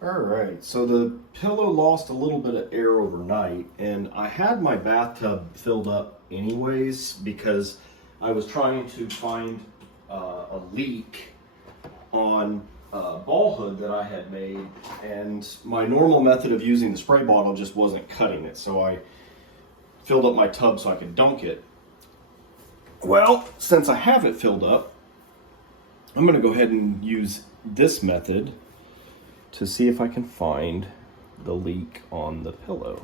All right, so the pillow lost a little bit of air overnight, and I had my bathtub filled up anyways because I was trying to find a leak on a ball hood that I had made, and my normal method of using the spray bottle just wasn't cutting it, so I filled up my tub so I could dunk it. Well, since I have it filled up, I'm going to go ahead and use this method to see if I can find the leak on the pillow.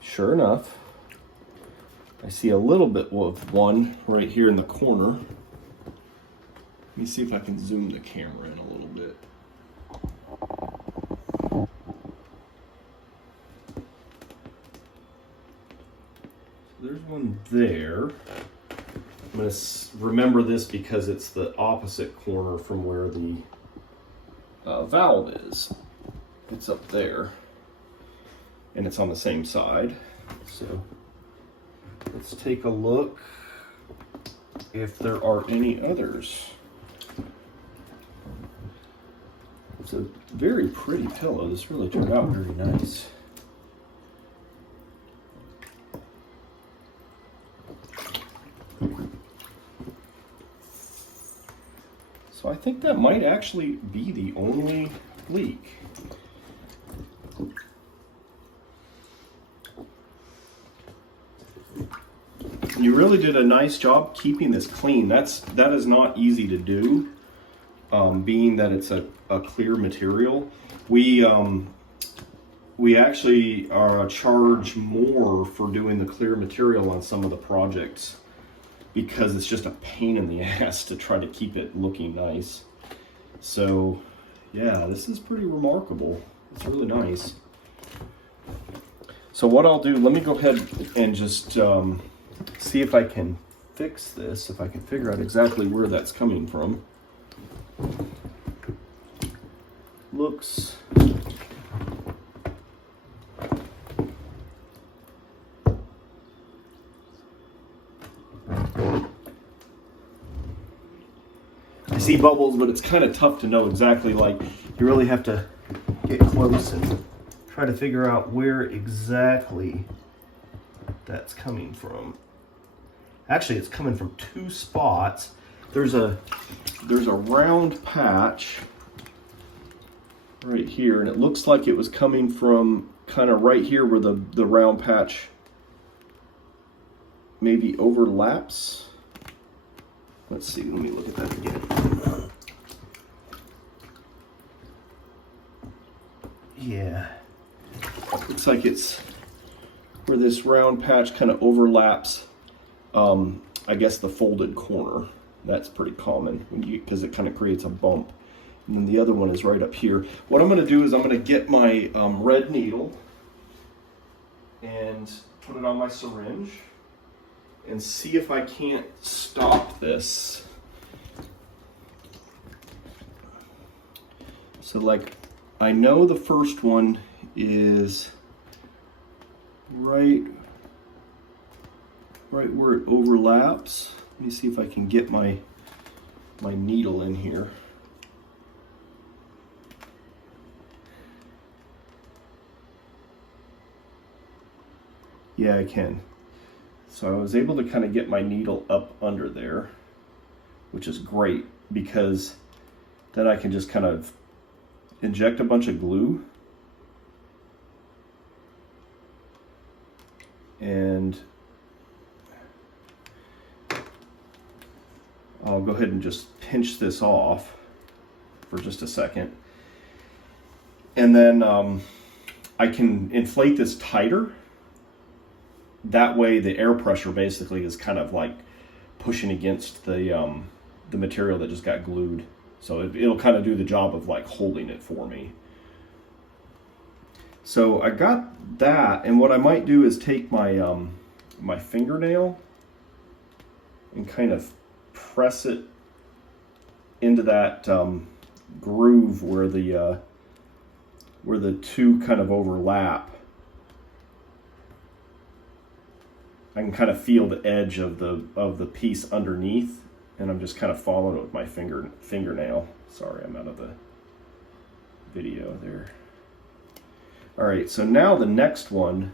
Sure enough, I see a little bit of one right here in the corner. Let me see if I can zoom the camera in a little bit. So there's one there. I'm going to remember this because it's the opposite corner from where the valve is. It's up there, and it's on the same side. So let's take a look if there are any others. It's a very pretty pillow. This really turned out very nice. So I think that might actually be the only leak. You really did a nice job keeping this clean. That is not easy to do, being that it's a clear material. We actually charge more for doing the clear material on some of the projects, because it's just a pain in the ass to try to keep it looking nice. So yeah, this is pretty remarkable. It's really nice. So what I'll do, let me go ahead and just see if I can fix this, if I can figure out exactly where that's coming from. Looks I see bubbles, but it's kind of tough to know exactly. Like, you really have to get close and try to figure out where exactly that's coming from. Actually, it's coming from two spots. There's a round patch right here, and it looks like it was coming from kind of right here where the round patch maybe overlaps. Let's see, let me look at that again. Yeah, looks like it's where this round patch kind of overlaps, I guess, the folded corner. That's pretty common because it kind of creates a bump. And then the other one is right up here. What I'm going to do is I'm going to get my red needle and put it on my syringe and see if I can't stop this. So, like, I know the first one is right where it overlaps. Let me see if I can get my needle in here. Yeah, I can. So I was able to kind of get my needle up under there, which is great because then I can just kind of inject a bunch of glue and I'll go ahead and just pinch this off for just a second. And then I can inflate this tighter. That way the air pressure basically is kind of like pushing against the material that just got glued. So it'll kind of do the job of like holding it for me. So I got that, and what I might do is take my my fingernail and kind of press it into that groove where the two kind of overlap. I can kind of feel the edge of the piece underneath, and I'm just kind of following it with my fingernail. Sorry, I'm out of the video there. All right, so now the next one,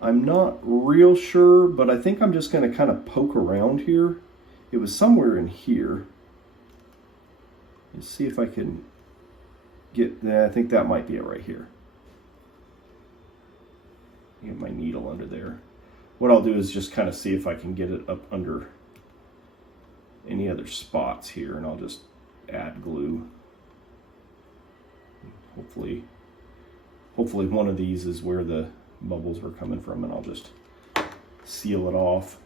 I'm not real sure, but I think I'm just going to kind of poke around here. It was somewhere in here. Let's see if I can get, I think that might be it right here. Get my needle under there. What I'll do is just kind of see if I can get it up under any other spots here, and I'll just add glue. Hopefully one of these is where the bubbles are coming from, and I'll just seal it off.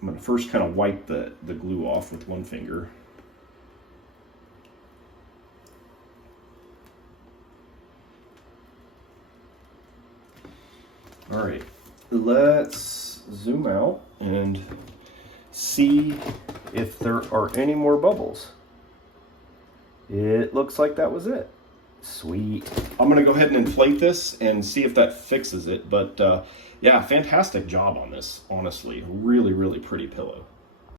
I'm going to first kind of wipe the glue off with one finger. All right, let's zoom out and see if there are any more bubbles. It looks like that was it. Sweet. I'm gonna go ahead and inflate this and see if that fixes it, but yeah, fantastic job on this, honestly. Really, really pretty pillow.